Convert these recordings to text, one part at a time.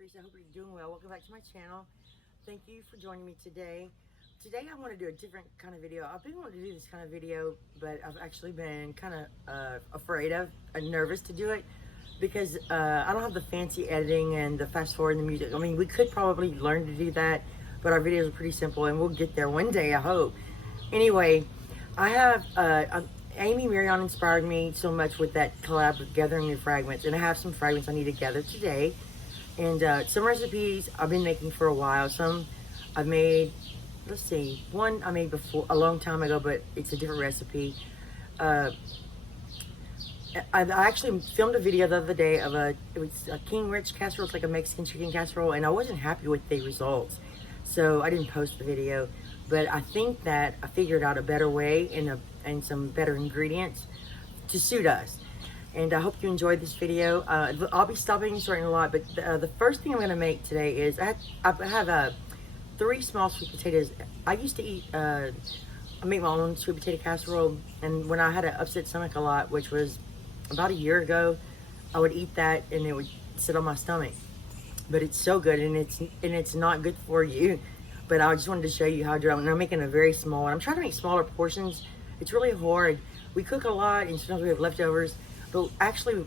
Teresa. I hope you're doing well. Welcome back to my channel. Thank you for joining me today. Today I want to do a different kind of video. I've been wanting to do this kind of video, but I've actually been kind of afraid of and nervous to do it because I don't have the fancy editing and the fast forward and the music. I mean, we could probably learn to do that, but our videos are pretty simple and we'll get there one day, I hope. Anyway, I have Amy Marion inspired me so much with that collab with Gathering New Fragments, and I have some fragments I need to gather today. And some recipes I've been making for a while. Some I've made, let's see, one I made before a long time ago, but it's a different recipe. I actually filmed a video the other day of it was a King Rich casserole. It's like a Mexican chicken casserole, and I wasn't happy with the results, so I didn't post the video. But I think that I figured out a better way and some better ingredients to suit us. And I hope you enjoyed this video. I'll be stopping and starting a lot, but the first thing I'm going to make today is I have 3 small sweet potatoes. I used to eat, I make my own sweet potato casserole, and when I had an upset stomach a lot, which was about a year ago, I would eat that and it would sit on my stomach. But it's so good, and it's not good for you. But I just wanted to show you how to do it. And I'm making a very small one. I'm trying to make smaller portions. It's really hard. We cook a lot, and sometimes we have leftovers. But actually,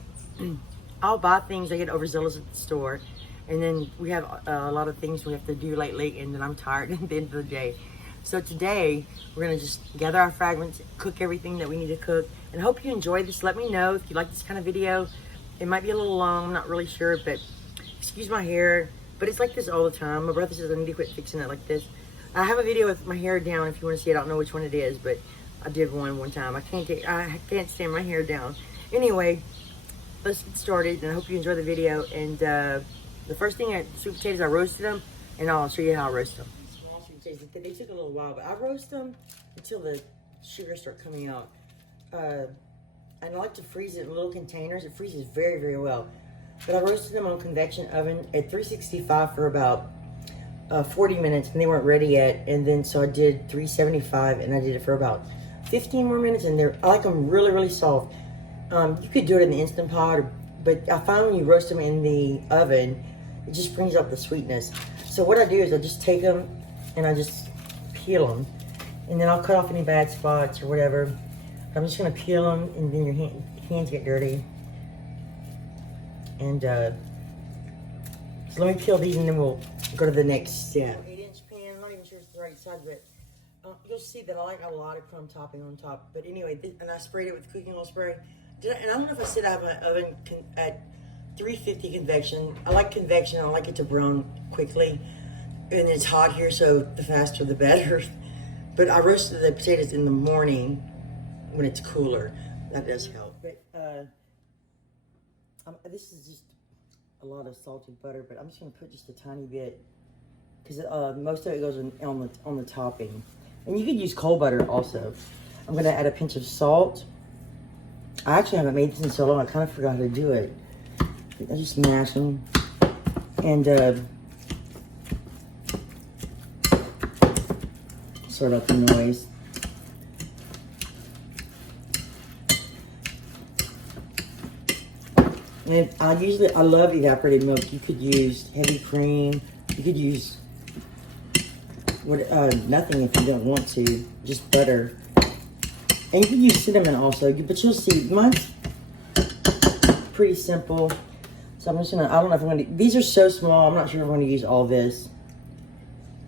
I'll buy things. I get overzealous at the store. And then we have a lot of things we have to do lately, and then I'm tired at the end of the day. So today, we're going to just gather our fragments, cook everything that we need to cook. And I hope you enjoy this. Let me know if you like this kind of video. It might be a little long. I'm not really sure, but excuse my hair. But it's like this all the time. My brother says I need to quit fixing it like this. I have a video with my hair down if you want to see it. I don't know which one it is, but I did one time. I can't stand my hair down. Anyway, let's get started, and I hope you enjoy the video. And the first thing, sweet potatoes, I roasted them, and I'll show you how I roast them. Small sweet potatoes, they took a little while, but I roast them until the sugar starts coming out. And I like to freeze it in little containers. It freezes very, very well. But I roasted them on convection oven at 365 for about 40 minutes, and they weren't ready yet. And then so I did 375, and I did it for about 15 more minutes, and I like them really, really soft. You could do it in the Instant Pot, but I find when you roast them in the oven, it just brings out the sweetness. So what I do is I just take them and I just peel them, and then I'll cut off any bad spots or whatever. I'm just gonna peel them, and then your hands get dirty. And so let me peel these, and then we'll go to the next step. 8-inch pan. I'm not even sure it's the right size, but you'll see that I like a lot of crumb topping on top. But anyway, and I sprayed it with cooking oil spray. And I don't know if I said I have my oven at 350 convection. I like convection. I like it to brown quickly. And it's hot here, so the faster the better. But I roasted the potatoes in the morning when it's cooler. That does help. But this is just a lot of salted butter, but I'm just going to put just a tiny bit because most of it goes on the topping. And you could use cold butter also. I'm going to add a pinch of salt. I actually haven't made this in so long, I kind of forgot how to do it. I just mash them. And sort out the noise. And I love evaporated milk. You could use heavy cream. You could use nothing if you don't want to. Just butter. And you can use cinnamon also, but you'll see, mine's pretty simple. So I'm just gonna, I don't know if I'm gonna, these are so small, I'm not sure if I'm gonna use all this.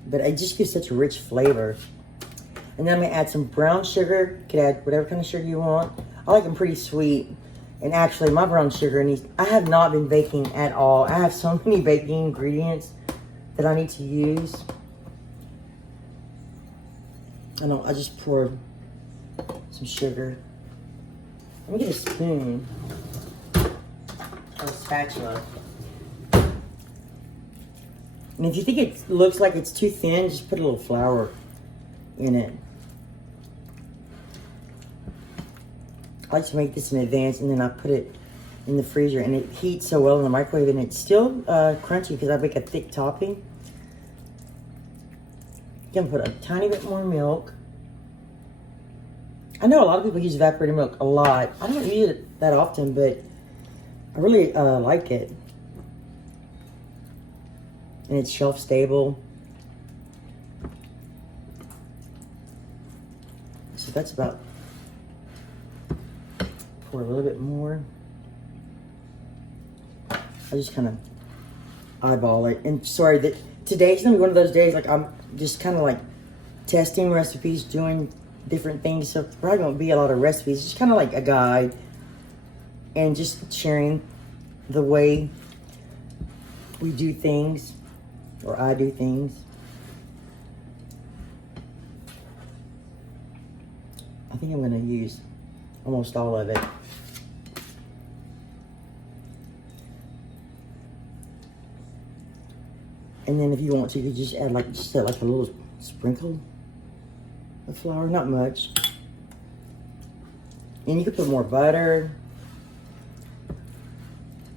But it just gives such a rich flavor. And then I'm gonna add some brown sugar. You could add whatever kind of sugar you want. I like them pretty sweet. And actually, my brown sugar needs, I have not been baking at all. I have so many baking ingredients that I need to use. I just pour some sugar. Let me get a spoon or a spatula. And if you think it looks like it's too thin, just put a little flour in it. I like to make this in advance, and then I put it in the freezer, and it heats so well in the microwave, and it's still crunchy because I make a thick topping. You can put a tiny bit more milk. I know a lot of people use evaporated milk a lot. I don't use it that often, but I really like it. and it's shelf stable. So that's about, pour a little bit more. I just kind of eyeball it. And sorry that today's gonna be one of those days, like I'm just kind of like testing recipes, doing different things. So there probably won't be a lot of recipes, just kind of like a guide and just sharing the way we do things, or I do things. I think I'm gonna use almost all of it. And then if you want to, you could just add like, just like a little sprinkle of flour, not much. And you could put more butter.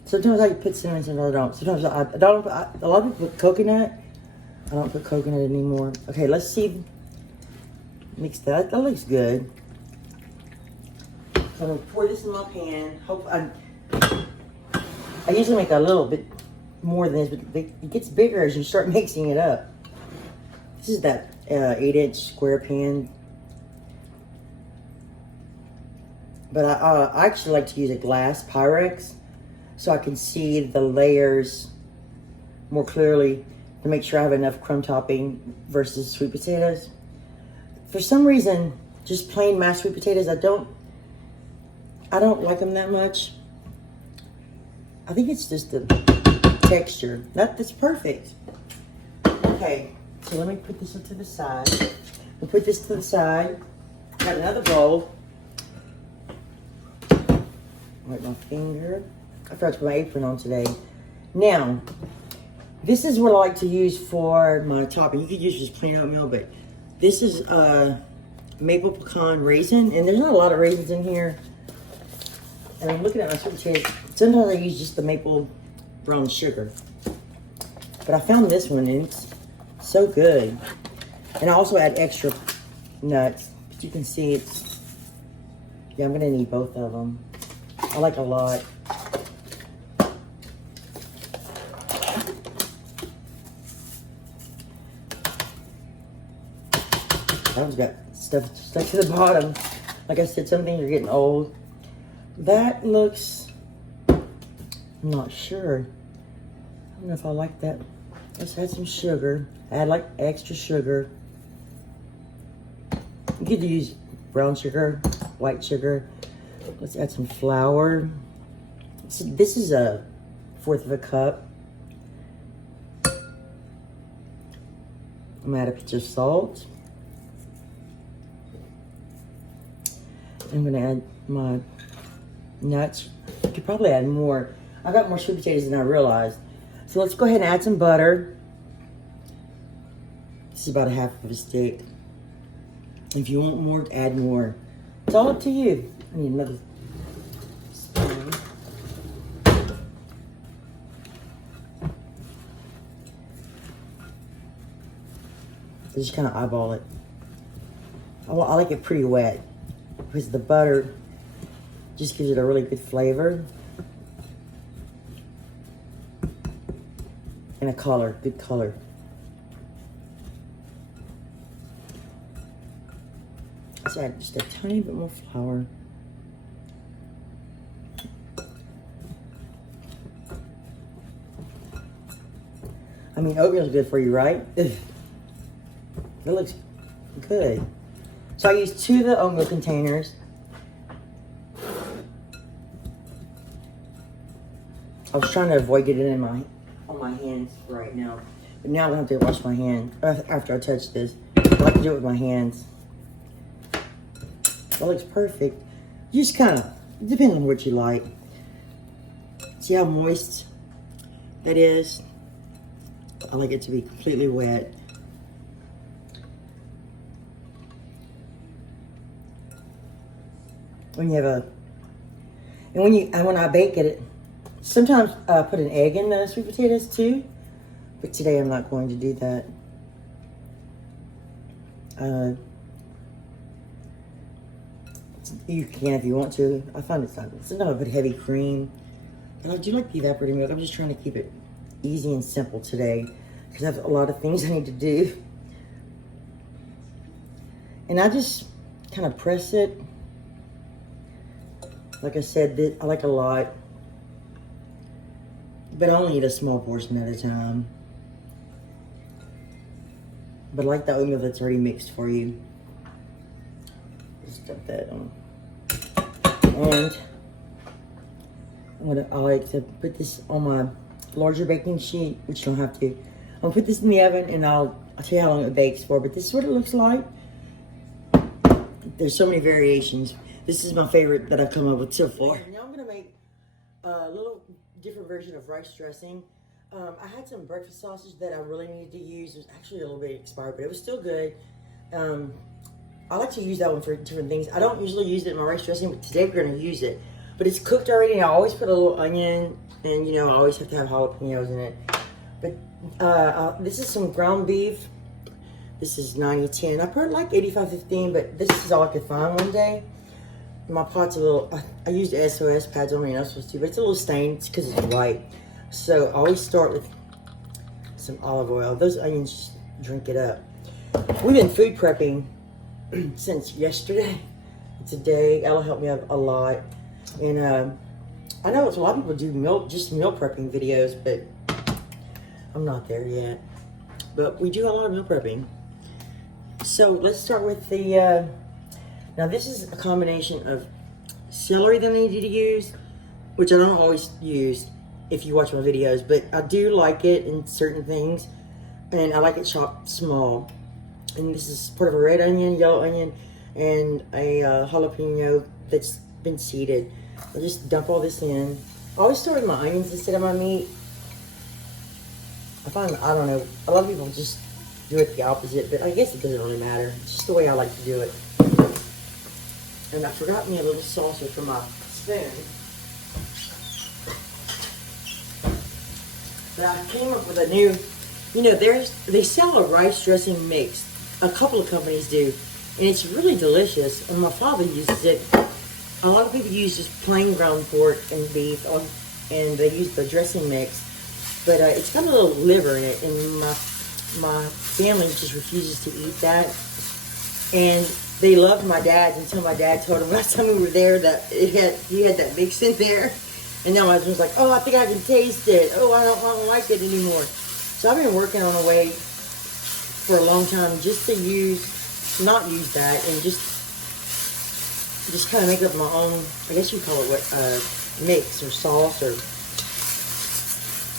Sometimes I put cinnamon, sometimes I don't. Sometimes I don't. A lot of people put coconut. I don't put coconut anymore. Okay, let's see. Mix that. That looks good. So I'm gonna pour this in my pan. I usually make a little bit more than this, but it gets bigger as you start mixing it up. This is that 8-inch square pan. But I actually like to use a glass Pyrex so I can see the layers more clearly to make sure I have enough crumb topping versus sweet potatoes. For some reason, just plain mashed sweet potatoes, I don't like them that much. I think it's just the texture. That's perfect. Okay, so let me put this to the side. We'll put this to the side. Got another bowl. Wipe my finger. I forgot to put my apron on today. Now, this is what I like to use for my topping. You could use just plain oatmeal, but this is maple pecan raisin, and there's not a lot of raisins in here. And I'm looking at my sweet potatoes. Sometimes I use just the maple brown sugar. But I found this one, and it's so good. And I also add extra nuts. But you can see it's, yeah, I'm gonna need both of them. I like a lot. That one's got stuff stuck to the bottom. Like I said, some things are getting old. That looks, I'm not sure. I don't know if I like that. Let's add some sugar. Add like extra sugar. You could use brown sugar, white sugar. Let's add some flour. So this is a 1/4 of a cup. I'm gonna add a pinch of salt. I'm gonna add my nuts. You could probably add more. I got more sweet potatoes than I realized. So let's go ahead and add some butter. This is about 1/2 of a stick. If you want more, add more. It's all up to you. I need another spoon. Just kind of eyeball it. I like it pretty wet because the butter just gives it a really good flavor and a color, good color. Let's add just a tiny bit more flour. I mean, oatmeal's good for you, right? Ugh. It looks good. So I used 2 of the oatmeal containers. I was trying to avoid getting it on my hands right now. But now I'm gonna have to wash my hands after I touch this. I like to do it with my hands. That looks perfect. You just kind of, depends on what you like. See how moist that is? I like it to be completely wet. When you have a, and when I bake it, sometimes I put an egg in the sweet potatoes too, but today I'm not going to do that. You can if you want to. I find it's not, sometimes I put heavy cream, and I do like the evaporated milk. I'm just trying to keep it easy and simple today. because I have a lot of things I need to do. And I just kind of press it. Like I said, I like a lot, but I only eat a small portion at a time. But I like the oatmeal that's already mixed for you. Just dump that on. And what I like to put this on my larger baking sheet, which you don't have to. I'll put this in the oven and I'll tell you how long it bakes for, but this is what it looks like. There's so many variations. This is my favorite that I've come up with so far. Now I'm gonna make a little different version of rice dressing. I had some breakfast sausage that I really needed to use. It was actually a little bit expired, but it was still good. I like to use that one for different things. I don't usually use it in my rice dressing, but today we're gonna use it. But it's cooked already, and I always put a little onion, and you know, I always have to have jalapenos in it. But this is some ground beef. This is 90-10. I put like 85-15, but this is all I could find one day. My pot's a little, I used SOS pads on me, and I was supposed to, but it's a little stained because it's white. So I always start with some olive oil. Those onions just drink it up. We've been food prepping since yesterday. Today, Ella helped me out a lot. And I know a lot of people do meal prepping videos, but I'm not there yet. But we do a lot of meal prepping. So let's start with the, now this is a combination of celery that I needed to use, which I don't always use if you watch my videos, but I do like it in certain things, and I like it chopped small. And this is part of a red onion, yellow onion, and a jalapeno that's been seeded. I'll just dump all this in. I always start with my onions instead of my meat. I find, I don't know, a lot of people just do it the opposite, but I guess it doesn't really matter. It's just the way I like to do it. And I forgot me a little saucer for my spoon. But I came up with a new, you know, they sell a rice dressing mix. A couple of companies do. And it's really delicious. And my father uses it. A lot of people use just plain ground pork and beef, and they use the dressing mix. But it's got a little liver in it, and my family just refuses to eat that. And they loved my dad's until my dad told them last time we were there that he had that mix in there. And now my husband's like, oh, I think I can taste it. Oh, I don't like it anymore. So I've been working on a way for a long time just to not use that, and just kind of make up my own, I guess you call it what, mix or sauce, or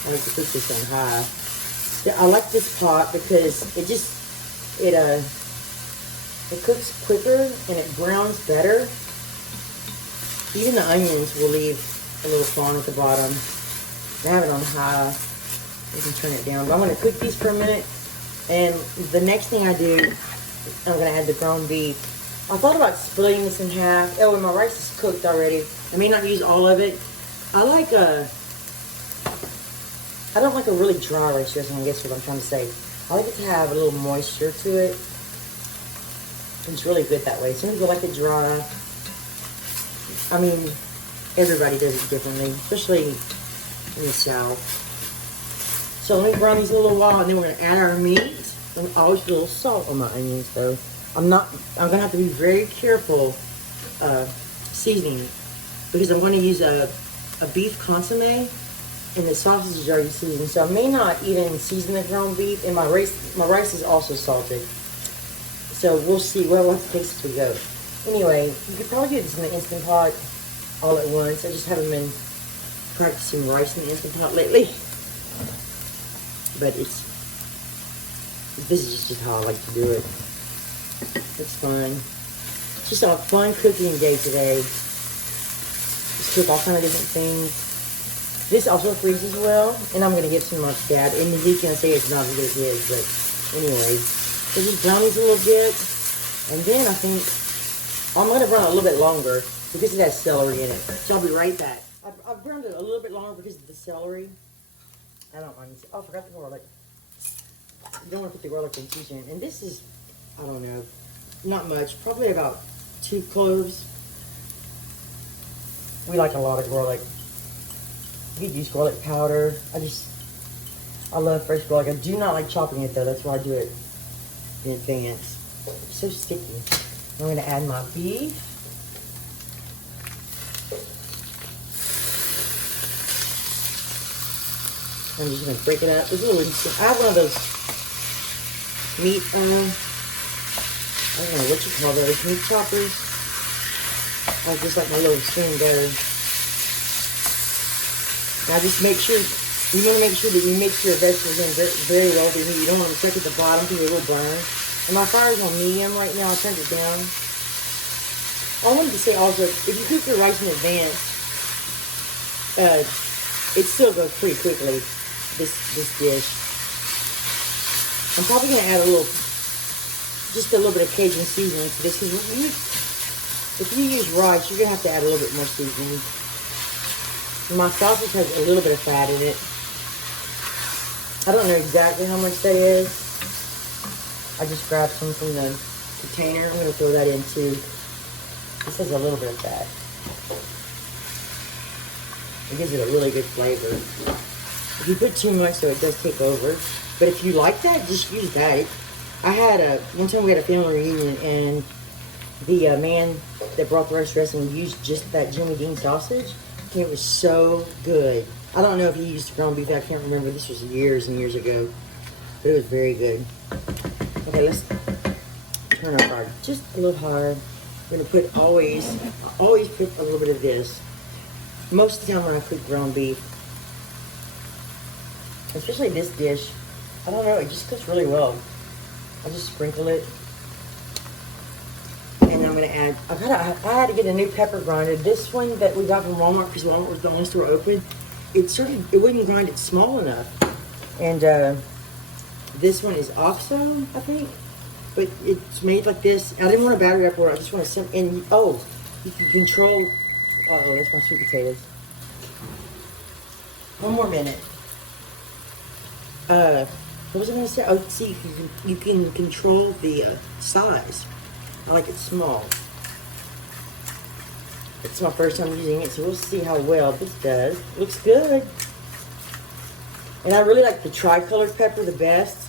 I like to put this on high. I like this pot because it cooks quicker and it browns better. Even the onions will leave a little fawn at the bottom. I have it on high. You can turn it down. But I'm going to cook these for a minute. And the next thing I do, I'm going to add the ground beef. I thought about splitting this in half. Oh, and my rice is cooked already. I may not use all of it. I don't like a really dry rice dressing, I guess what I'm trying to say. I like it to have a little moisture to it. It's really good that way. Some people like it dry. I mean, everybody does it differently, especially in the South. So let me brown these a little while, and then we're going to add our meat. And I always put a little salt on my onions, though. I'm going to have to be very careful seasoning, because I'm going to use a beef consomme, and the sausage is already seasoned. So I may not even season the ground beef, and my rice is also salted. So we'll see. We'll have to taste as we go. Anyway, you could probably do this in the Instant Pot all at once. I just haven't been practicing rice in the Instant Pot lately. But this is just how I like to do it. It's fun. It's just a fun cooking day today. Just cook all kind of different things. This also freezes well, and I'm going to give some to my dad. And he's going to say it's not as good as his, but anyway. So just brown these a little bit, and then I think I'm going to brown it a little bit longer because it has celery in it. So I'll be right back. I've browned it a little bit longer because of the celery. I don't mind. Oh, I forgot the garlic. You don't want to put the garlic in too soon. And this is, I don't know, not much. Probably about 2 cloves. We like a lot of garlic. You could use garlic powder. I love fresh garlic. I do not like chopping it though. That's why I do it in advance. It's so sticky. I'm going to add my beef. I'm just going to break it up. This is a little instant. I have one of those meat, I don't know what you call those, meat choppers. I just like my little spoon better. Now just make sure, you want to make sure that you mix your vegetables in very well with your meat. You don't want to stuck at the bottom because it will burn. And my fire's on medium right now. I turned it down. I wanted to say also, if you cook your rice in advance, it still goes pretty quickly, this dish. I'm probably going to add just a little bit of Cajun seasoning to this, because if you use rice, you're going to have to add a little bit more seasoning. My sausage has a little bit of fat in it. I don't know exactly how much that is. I just grabbed some from the container. I'm going to throw that in too. This has a little bit of fat. It gives it a really good flavor. If you put too much, though, it does take over. But if you like that, just use that. I had one time we had a family reunion, and the man that brought the rice dressing used just that Jimmy Dean sausage. It was so good. I don't know if he used ground beef. I can't remember. This was years and years ago. But it was very good. Okay, let's turn our fire just a little higher. We're going to put always put a little bit of this. Most of the time when I cook ground beef, especially this dish, I don't know, it just cooks really well. I'll just sprinkle it. And I'm going to add, I had to get a new pepper grinder. This one that we got from Walmart, because Walmart was the only store open, it wouldn't grind it small enough. And this one is OXO, I think. But it's made like this. I didn't want a battery operator. I just want to, and you can control, uh-oh, that's my sweet potatoes. One more minute. What was I going to say? Oh, see, you can control the size. I like it small. It's my first time using it, so we'll see how well this does. Looks good. And I really like the tri-colored pepper the best.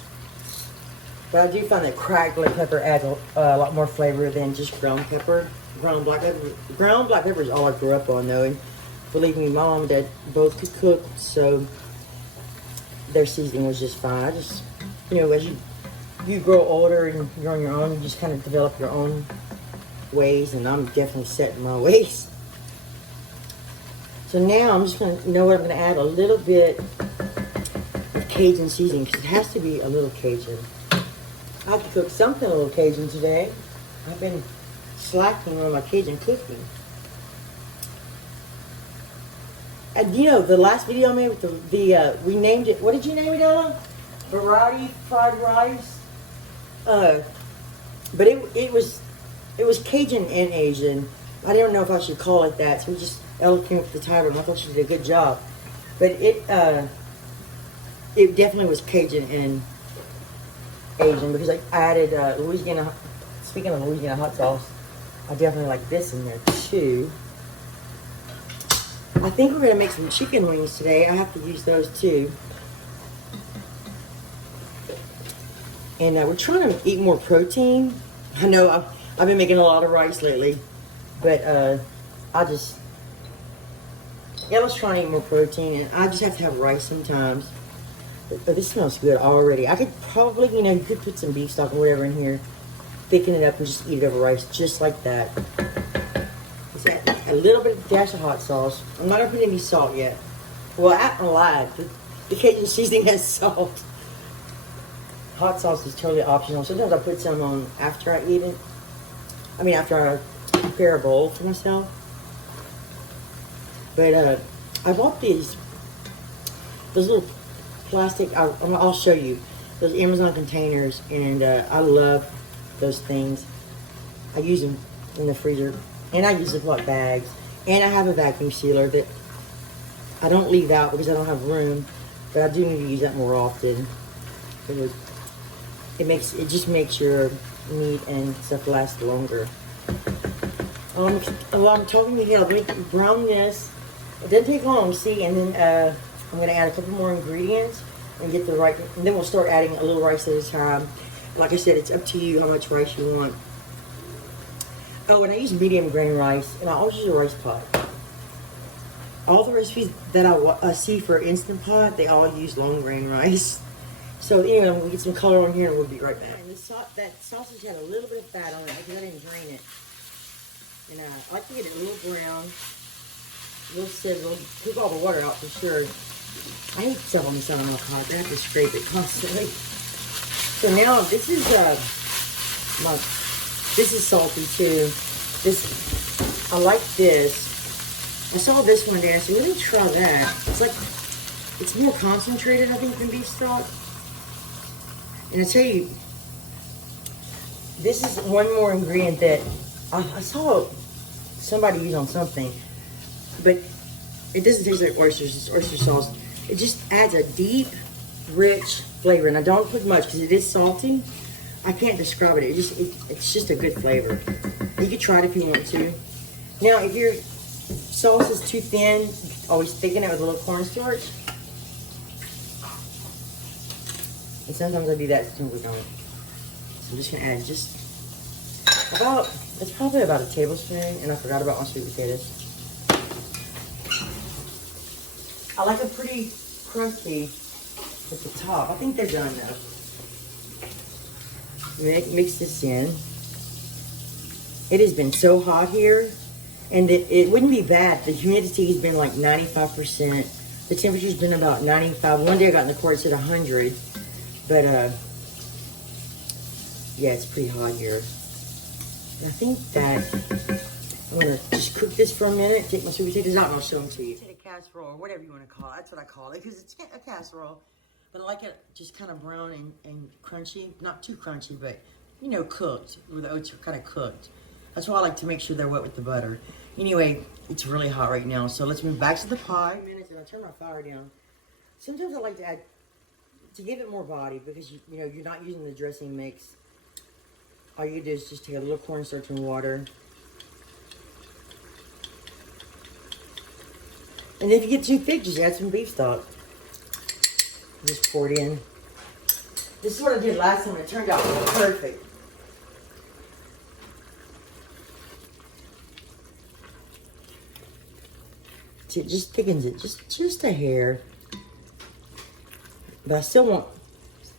But I do find that cracked black pepper adds a lot more flavor than just ground pepper. Ground black pepper. Ground black pepper is all I grew up on, though. And believe me, my mom and dad both could cook, so their seasoning was just fine. I just, as you grow older and you're on your own, you just kind of develop your own ways, and I'm definitely set in my ways. So now I'm just going to, I'm going to add a little bit of Cajun seasoning, because it has to be a little Cajun. I have to cook something a little Cajun today. I've been slacking on my Cajun cooking. And the last video I made with we named it, what did you name it, Ella? Variety fried rice. But it was Cajun and Asian. I don't know if I should call it that. So Ella came up with the title, and I thought she did a good job. But it definitely was Cajun and Asian, because I added Louisiana. Speaking of Louisiana hot sauce, I definitely like this in there too. I think we're gonna make some chicken wings today. I have to use those too. And we're trying to eat more protein. I know I've been making a lot of rice lately, but Ella's trying to eat more protein, and I just have to have rice sometimes. But this smells good already. I could probably, you could put some beef stock or whatever in here, thicken it up, and just eat it over rice, just like that. A little bit of dash of hot sauce. I'm not gonna put any salt yet. Well, I lied. The Cajun seasoning has salt. Hot sauce is totally optional. Sometimes I put some on after I eat it. After I prepare a bowl for myself. But I bought those little plastic. I'll show you those Amazon containers, and I love those things. I use them in the freezer. And I use Ziploc bags. And I have a vacuum sealer that I don't leave out because I don't have room. But I do need to use that more often. It just makes your meat and stuff last longer. While I'm talking to you, let me brown this. It doesn't take long, see? And then I'm going to add a couple more ingredients. and get the right, and then we'll start adding a little rice at a time. Like I said, it's up to you how much rice you want. Oh, and I use medium grain rice, and I always use a rice pot. All the recipes that I see for Instant Pot, they all use long grain rice. So anyway, we'll get some color on here and we'll be right back. And that sausage had a little bit of fat on it because I didn't drain it. And I like to get it a little brown, a little sizzled, cook all the water out for sure. I hate stuff on the side of my pot. I have to scrape it constantly. So now this is salty too. I like this. I saw this one day. I said, let me try that. It's more concentrated, I think, than beef stock. And I tell you, this is one more ingredient that I saw somebody use on something, but it doesn't taste like oysters. It's oyster sauce. It just adds a deep, rich flavor. And I don't put much because it is salty. I can't describe it. It's just a good flavor. You can try it if you want to. Now, if your sauce is too thin, always thicken it with a little cornstarch. And sometimes I do that, sometimes I don't. So I'm just gonna add it's probably about a tablespoon, and I forgot about my sweet potatoes. I like it pretty crunchy at the top. I think they're done though. Mix this in. It has been so hot here, and it wouldn't be bad. The humidity has been like 95%. The temperature's been about 95. One day I got in the car, it said 100. But, yeah, it's pretty hot here. And I think that I'm going to just cook this for a minute, take my sweet potatoes out, and I'll show them to you. Potato casserole, or whatever you want to call it. That's what I call it, because it's a casserole. But I like it just kind of brown and crunchy. Not too crunchy, but, you know, cooked. Where the oats are kind of cooked. That's why I like to make sure they're wet with the butter. Anyway, it's really hot right now, so let's move back to the pie. And I'll turn my fire down. Sometimes I like to add, to give it more body, because, you know, you're not using the dressing mix. All you do is just take a little cornstarch and water. And if you get too thick, just add some beef stock. Just pour it in. This is what I did last time. It turned out perfect. It just thickens it just a hair. But I still want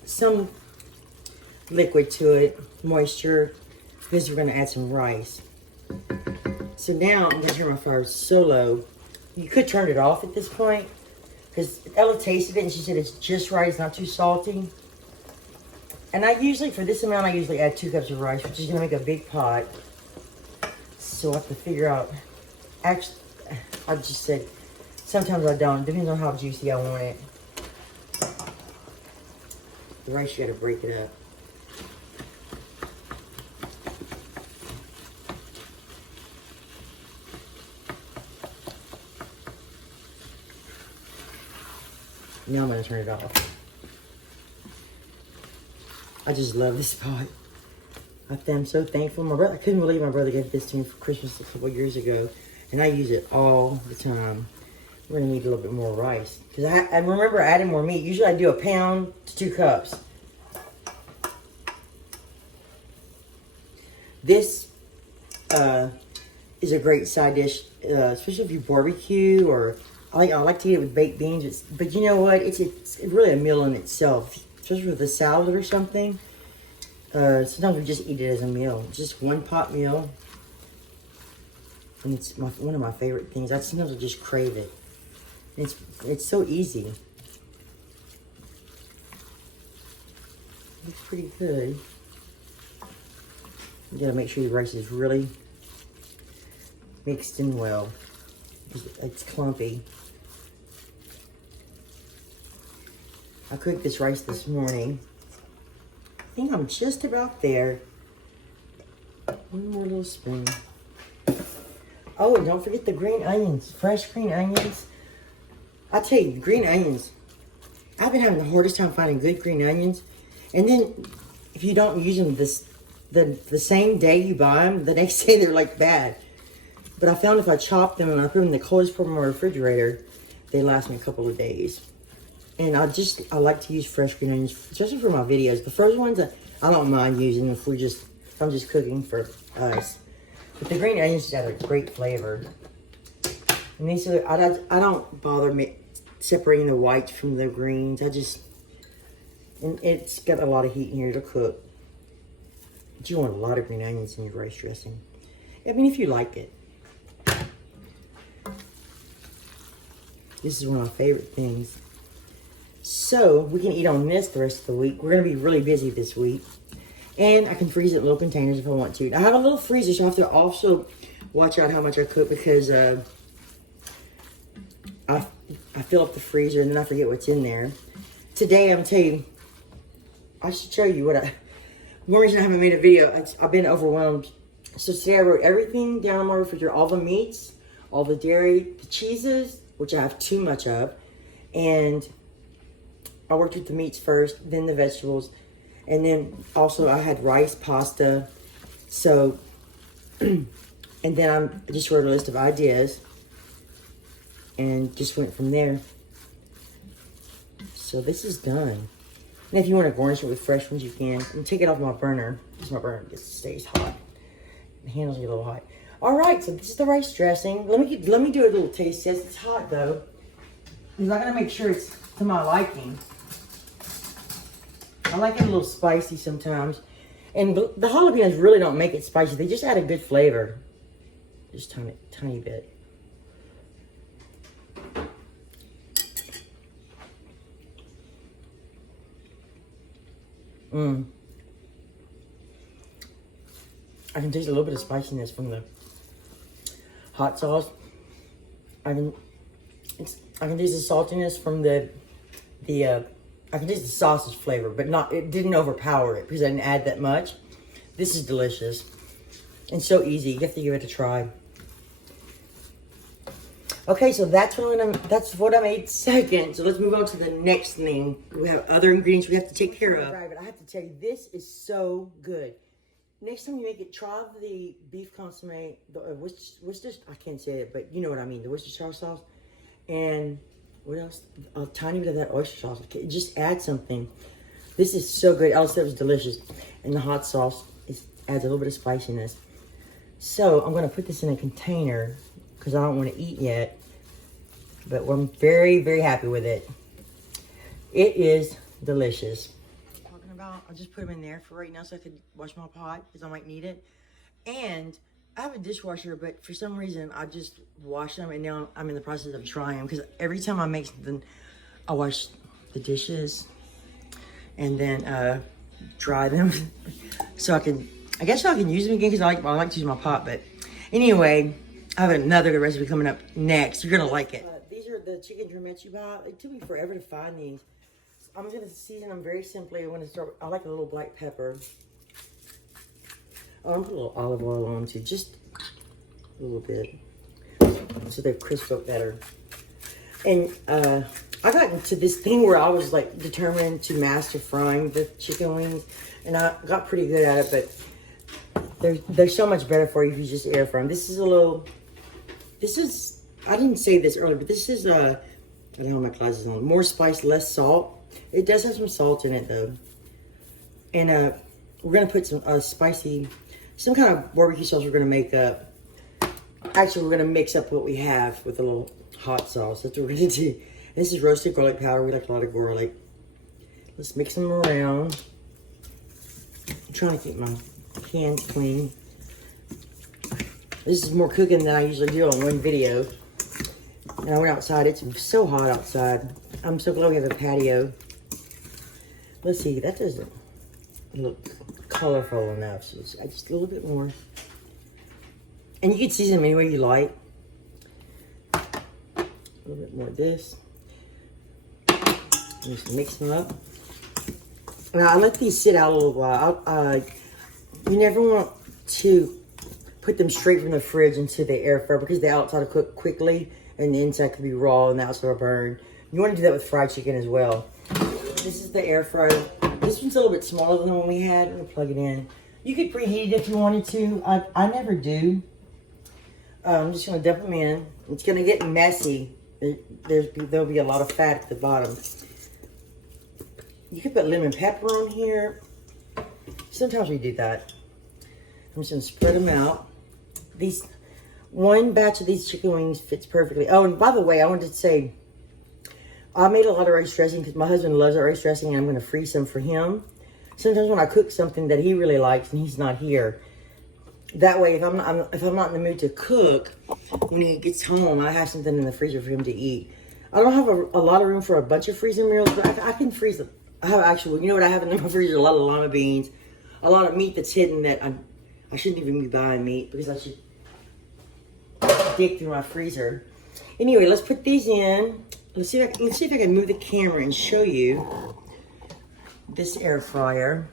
some liquid to it, moisture, because we're going to add some rice. So now I'm going to turn my fire so low. You could turn it off at this point, because Ella tasted it and she said it's just right. It's not too salty. And I usually, for this amount, I usually add 2 cups of rice, which is going to make a big pot. So I have to figure out. Actually, I just said, sometimes I don't. Depends on how juicy I want it. The rice, you got to break it up. Now I'm going to turn it off. I just love this pot. I'm so thankful. My brother, I couldn't believe my brother gave this to me for Christmas a couple years ago. And I use it all the time. We're going to need a little bit more rice. Because I remember adding more meat. Usually I do 1 pound to 2 cups. This is a great side dish, especially if you barbecue, or I like to eat it with baked beans. But you know what? It's really a meal in itself, especially with a salad or something. Sometimes we just eat it as a meal. It's just one pot meal. And it's one of my favorite things. Sometimes I just crave it. It's so easy. Looks pretty good. You gotta make sure your rice is really mixed in well. It's clumpy. I cooked this rice this morning. I think I'm just about there. One more little spoon. Oh, and don't forget the green onions. Fresh green onions. I tell you, the green onions. I've been having the hardest time finding good green onions. And then, if you don't use them the same day you buy them, the next day they're like bad. But I found if I chop them and I put them in the coldest part of my refrigerator, they last me a couple of days. And I like to use fresh green onions, especially for my videos. The first ones I don't mind using if I'm just cooking for us. But the green onions just add a great flavor. And these are, I don't bother separating the whites from the greens. And it's got a lot of heat in here to cook. But you want a lot of green onions in your rice dressing. I mean, if you like it. This is one of my favorite things. So, we can eat on this the rest of the week. We're going to be really busy this week. And I can freeze it in little containers if I want to. I have a little freezer, so I have to also watch out how much I cook because I fill up the freezer and then I forget what's in there. Today, I'm going to tell you, I should show you one reason I haven't made a video. I've been overwhelmed. So today I wrote everything down in my refrigerator, all the meats, all the dairy, the cheeses, which I have too much of, and I worked with the meats first, then the vegetables, and then also I had rice, pasta, so, and then I just wrote a list of ideas, and just went from there. So this is done. And if you want to garnish it with fresh ones, you can. And take it off my burner, because my burner stays hot. The handles get a little hot. All right, so this is the rice dressing. Let me do a little taste test. It's hot though, because I gotta make sure it's to my liking. I like it a little spicy sometimes, and the jalapenos really don't make it spicy. They just add a good flavor, just tiny bit. I can taste a little bit of spiciness from the hot sauce. I can taste the saltiness from I can taste the sausage flavor, but it didn't overpower it because I didn't add that much. This is delicious and so easy. You have to give it a try. Okay, so that's what I made second. So let's move on to the next thing. We have other ingredients we have to take care of. Right, but I have to tell you, this is so good. Next time you make it, try the beef consomme, the Worcester, I can't say it, but you know what I mean, the Worcestershire sauce. And what else? A tiny bit of that oyster sauce. Just add something. This is so good. Else it was delicious. And the hot sauce adds a little bit of spiciness. So I'm going to put this in a container because I don't want to eat yet. But I'm very, very happy with it. It is delicious. I'll just put them in there for right now so I can wash my pot because I might need it. And I have a dishwasher, but for some reason I just wash them, and now I'm in the process of trying them because every time I make something, I wash the dishes and then dry them so I guess I can use them again because I like to use my pot. But anyway, I have another good recipe coming up next. You're gonna like it. These are the chicken drumettes you buy. It took me forever to find these. I'm going to season them very simply. I like a little black pepper. Oh, I'm going to put a little olive oil on too, just a little bit, so they crisp up better. And I got into this thing where I was like determined to master frying the chicken wings, and I got pretty good at it, but they're so much better for you if you just air fry them. I didn't say this earlier, but this is I don't have my glasses on. More spice, less salt. It does have some salt in it though. And we're gonna put some some kind of barbecue sauce we're gonna make up. Actually, we're gonna mix up what we have with a little hot sauce. That's what we're gonna do. And this is roasted garlic powder. We like a lot of garlic. Let's mix them around. I'm trying to keep my hands clean. This is more cooking than I usually do on one video. And I went outside. It's so hot outside. I'm so glad we have a patio. Let's see, that doesn't look colorful enough. So let's add just a little bit more. And you can season them any way you like. A little bit more of this. Just mix them up. And I let these sit out a little while. You never want to put them straight from the fridge into the air fryer because the outside will cook quickly and the inside could be raw and the outside will burn. You want to do that with fried chicken as well. This is the air fryer. This one's a little bit smaller than the one we had. I'm going to plug it in. You could preheat it if you wanted to. I never do. I'm just going to dump them in. It's going to get messy. There'll be a lot of fat at the bottom. You could put lemon pepper on here. Sometimes we do that. I'm just gonna spread them out. One batch of these chicken wings fits perfectly. Oh, and by the way, I wanted to say, I made a lot of rice dressing because my husband loves that rice dressing, and I'm gonna freeze some for him. Sometimes when I cook something that he really likes and he's not here, that way if I'm not in the mood to cook, when he gets home, I have something in the freezer for him to eat. I don't have a lot of room for a bunch of freezing meals, but I can freeze them. I have actually, you know what I have in my freezer? A lot of lima beans, a lot of meat that's hidden that I shouldn't even be buying meat because I should dig through my freezer. Anyway, let's put these in. Let's see if I can move the camera and show you this air fryer.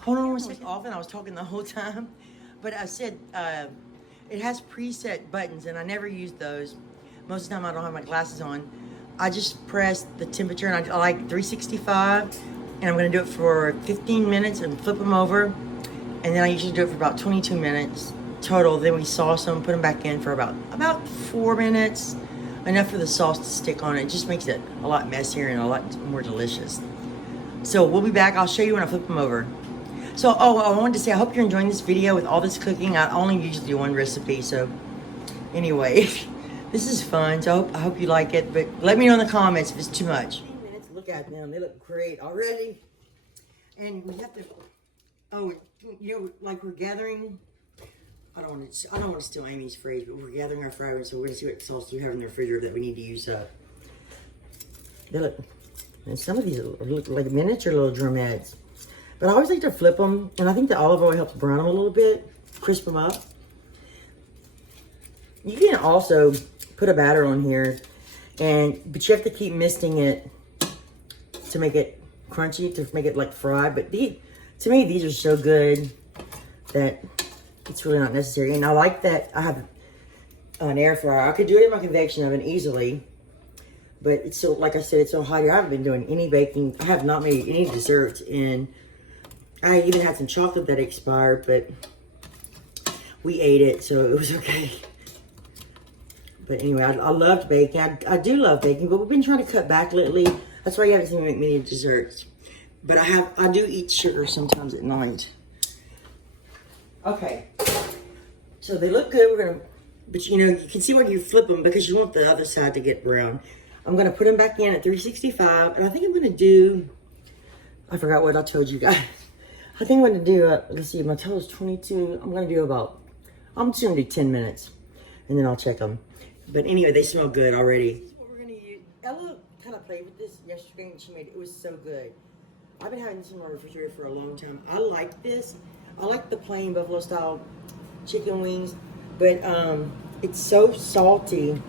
Hold on one second. Off, and I was talking the whole time, but I said it has preset buttons, and I never use those. Most of the time, I don't have my glasses on. I just press the temperature, and I like 365, and I'm going to do it for 15 minutes and flip them over, and then I usually do it for about 22 minutes total. Then we sauce them, put them back in for about 4 minutes, enough for the sauce to stick on it. It just makes it a lot messier and a lot more delicious. So we'll be back. I'll show you when I flip them over. So, I wanted to say, I hope you're enjoying this video with all this cooking. I only usually do one recipe, so anyway, this is fun. So I hope you like it, but let me know in the comments if it's too much. 15 minutes, look at them. They look great already. And we have to, like we're gathering, I don't want to steal Amy's phrase, but we're gathering our fragments, so we're going to see what sauce you have in the refrigerator that we need to use up. They look, and some of these look like miniature little drumettes. But I always like to flip them, and I think the olive oil helps brown them a little bit, crisp them up. You can also put a batter on here, but you have to keep misting it to make it crunchy, to make it like fried. But to me, these are so good that it's really not necessary. And I like that I have an air fryer. I could do it in my convection oven easily, but it's so, like I said, it's so hot here. I haven't been doing any baking. I have not made any desserts in. I even had some chocolate that expired, but we ate it, so it was okay. But anyway, I loved baking. I do love baking, but we've been trying to cut back lately. That's why you haven't seen me make many desserts. But I do eat sugar sometimes at night. Okay, so they look good. But you can see when you flip them because you want the other side to get brown. I'm gonna put them back in at 365, and I think I'm gonna do. I forgot what I told you guys. I think I'm going to do, let's see, my total is 22. I'm just going to do 10 minutes, and then I'll check them. But anyway, they smell good already. This is what we're going to use. Ella kind of played with this yesterday, and she made it. It was so good. I've been having this in my refrigerator for a long time. I like this. I like the plain buffalo-style chicken wings, but it's so salty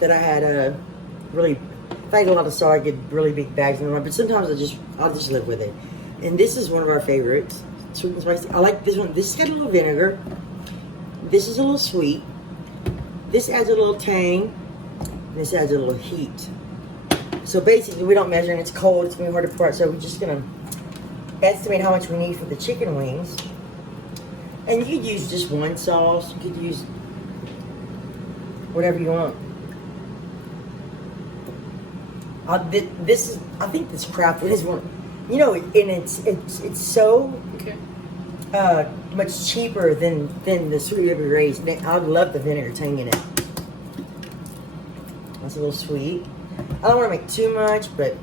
that I had if I ate a lot of salt, I get really big bags in the but sometimes I'll just live with it. And this is one of our favorites, sweet and spicy. I like this one. This has got a little vinegar. This is a little sweet. This adds a little tang. And this adds a little heat. So basically, we don't measure, and it's cold. It's gonna be hard to pour out. So we're just gonna estimate how much we need for the chicken wings. And you could use just one sauce. You could use whatever you want. I think this Kraft is one, and it's so much cheaper than the Sweet Baby Ray's. I love the vinegar tang in it. That's a little sweet. I don't want to make too much, but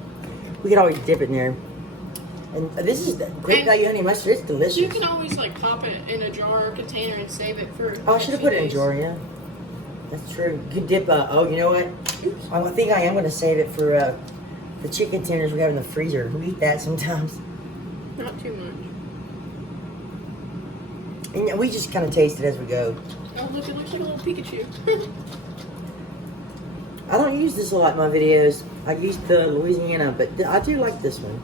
we can always dip it in there. And this is the Great Value Honey Mustard. It's delicious. You can always pop it in a jar or container and save it for. Oh, I should have put it in a jar, yeah. That's true. You could dip. You know what? Oops. I think I am going to save it for the chicken tenders we have in the freezer. We eat that sometimes. Not too much. And we just kind of taste it as we go. Oh, look, it looks like a little Pikachu. I don't use this a lot in my videos. I use the Louisiana, but I do like this one.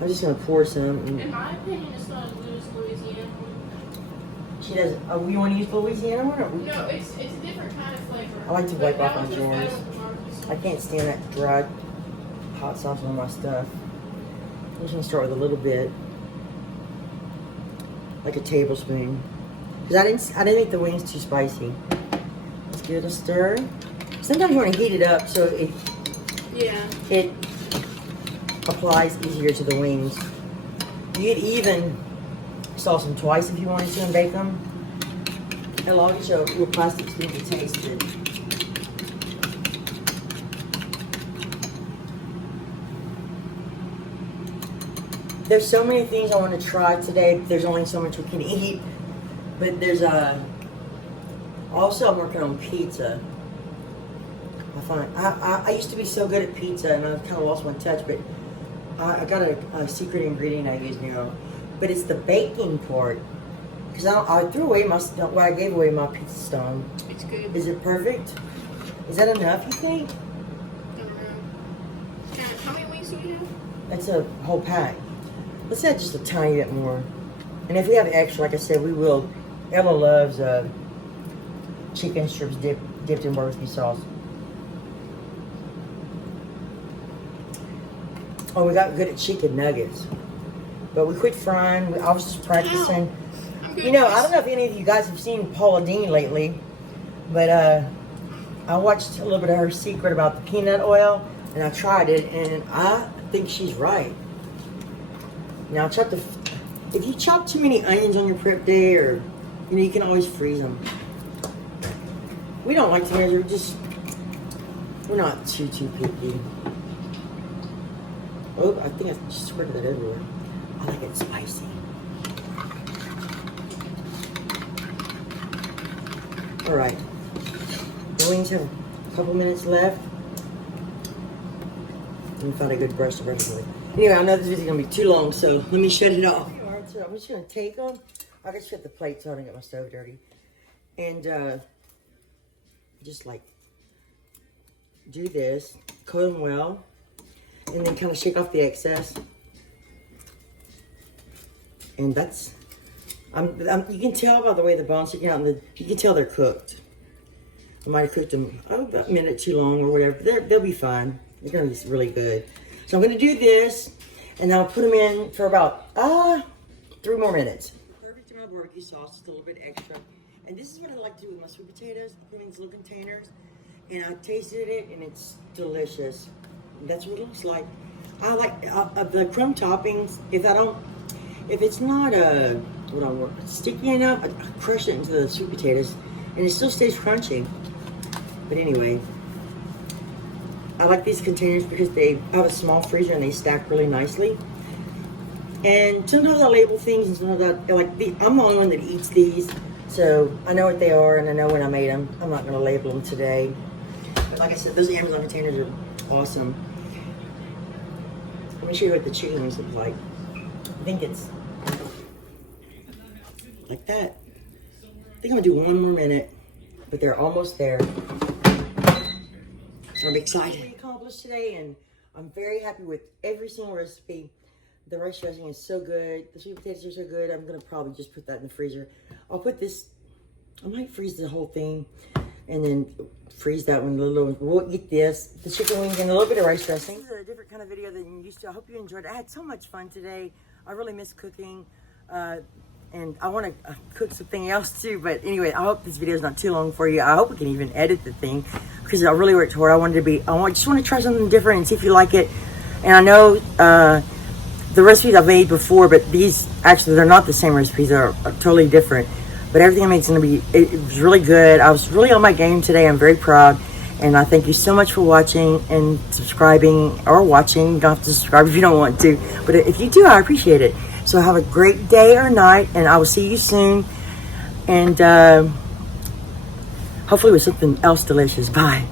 I'm just going to pour some. In my opinion, it's not as good as Louisiana one. She doesn't. Oh, we want to use the Louisiana one? Or no, it's a different kind of flavor. I like to wipe off my jars. I can't stand that dry hot sauce on my stuff. I'm just going to start with a little bit. Like a tablespoon. Because I didn't make the wings too spicy. Just give it a stir. Sometimes you want to heat it up so it applies easier to the wings. You could even sauce them twice if you wanted to and bake them. It'll all get you a little plastic spoon to taste it. There's so many things I want to try today. There's only so much we can eat. But there's also I'm working on pizza. I used to be so good at pizza and I've kind of lost my touch, but I got a secret ingredient I use now. But it's the baking part. Because I threw away I gave away my pizza stone. It's good. Is it perfect? Is that enough, you think? I don't know. How many wings do we have? That's a whole pack. Let's add just a tiny bit more. And if we have extra, like I said, we will. Ella loves chicken strips dipped in barbecue sauce. Oh, we got good at chicken nuggets. But we quit frying. I was just practicing. You know, I don't know if any of you guys have seen Paula Deen lately, but I watched a little bit of her secret about the peanut oil, and I tried it, and I think she's right. Now, if you chop too many onions on your prep day, or you can always freeze them. We don't like to measure, we're not too picky. Oh, I think I just squirted that everywhere. I like it spicy. All right, the wings have a couple minutes left. We found a good brush to brush it with. Anyway, I know this video is gonna be too long, so let me shut it off. All right, so I'm just gonna take them. I just hit the plate so I don't get my stove dirty. And just like do this, coat them well, and then kind of shake off the excess. And that's, you can tell by the way the bones stick out, and you can tell they're cooked. I might have cooked them about a minute too long or whatever, but they'll be fine. They're gonna be really good. So I'm gonna do this, and I'll put them in for about 3 more minutes. Perfect amount of barbecue sauce, just a little bit extra. And this is what I like to do with my sweet potatoes. Put them in these little containers, and I tasted it, and it's delicious. That's what it looks like. I like the crumb toppings. If it's not sticky enough, I crush it into the sweet potatoes, and it still stays crunchy. But anyway, I like these containers because they have a small freezer and they stack really nicely. And sometimes I label things, and sometimes I'm the only one that eats these, so I know what they are and I know when I made them. I'm not going to label them today. But like I said, those Amazon containers are awesome. Let me show you what the chicken wings look like. I think it's like that. I think I'm gonna do 1 more minute, but they're almost there. I'm excited. We accomplished today, and I'm very happy with every single recipe. The rice dressing is so good. The sweet potatoes are so good. I'm gonna probably just put that in the freezer. I'll put this, I might freeze the whole thing and then freeze that one a little. We'll eat this, the chicken wings, and a little bit of rice dressing. This is a different kind of video than you used to. I hope you enjoyed it. I had so much fun today. I really miss cooking, and I want to cook something else too. But anyway, I hope this video is not too long for you. I hope we can even edit the thing, because I really worked hard. I just want to try something different and see if you like it. And I know the recipes I've made before, but these actually, they're not the same recipes. They're totally different. But everything I made is going to be, it was really good. I was really on my game today. I'm very proud. And I thank you so much for watching and subscribing, or watching. You don't have to subscribe if you don't want to. But if you do, I appreciate it. So have a great day or night, and I will see you soon. And hopefully with something else delicious. Bye.